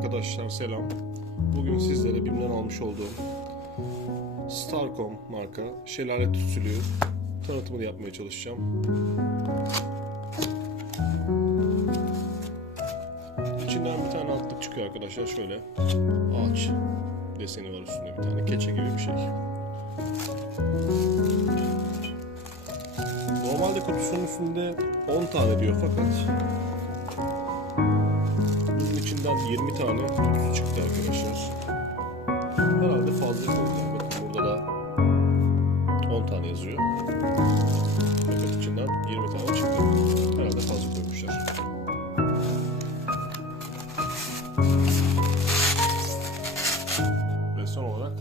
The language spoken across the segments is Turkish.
Arkadaşlar selam. Bugün sizlere BİM'den almış olduğum Starcom marka şelale tütsülüğü tanıtımını yapmaya çalışacağım. İçinden bir tane altlık çıkıyor arkadaşlar şöyle. Ağaç deseni var üstünde bir tane keçe gibi bir şey. Normalde kutusunun üstünde 10 tane diyor fakat içinden 20 tane kutusu çıktı arkadaşlar. Herhalde fazla koydular. Bakın burada da 10 tane yazıyor. Fakat içinden 20 tane çıktı. Herhalde fazla koymuşlar. Ve son olarak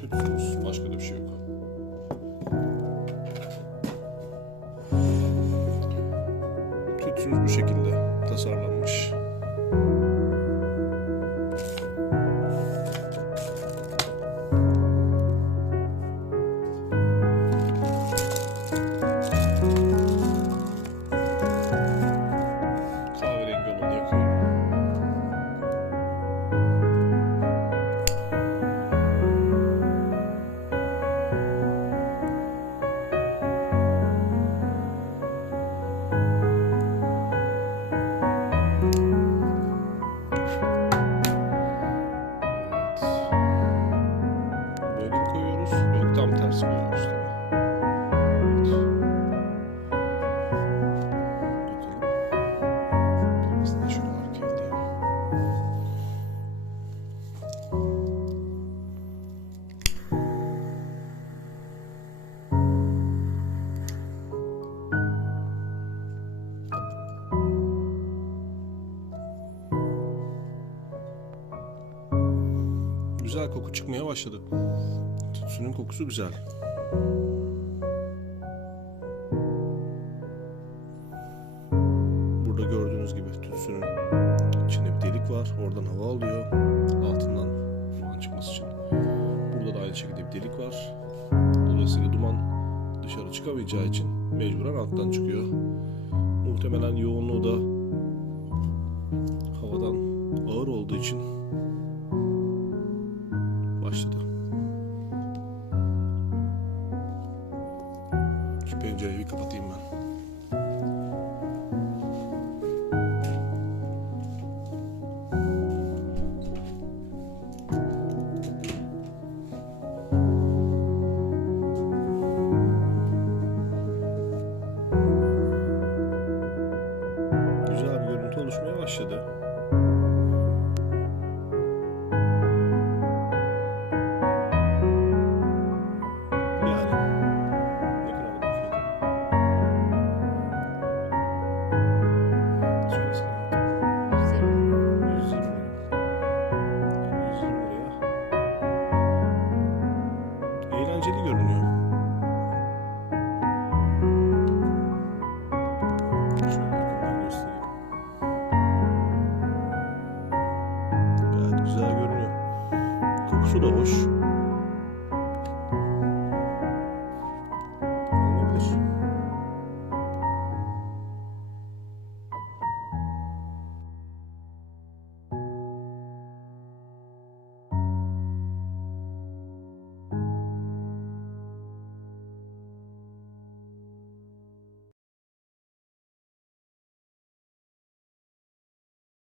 tütsümüz. Başka da bir şey yok. Tütsümüz bu şekilde tasarlanmış. Güzel koku çıkmaya başladı. Tütsünün kokusu güzel. Burada gördüğünüz gibi tütsünün içinde bir delik var. Oradan hava alıyor. Altından duman çıkması için. Burada da aynı şekilde bir delik var. Dolayısıyla duman dışarı çıkamayacağı için mecburen alttan çıkıyor. Muhtemelen yoğunluğu da havadan ağır olduğu için başladı. Şu pencereyi bir kapatayım ben. Güzel bir görüntü oluşmaya başladı. eğlenceli görünüyor. Gayet güzel görünüyor. Kokusu da hoş.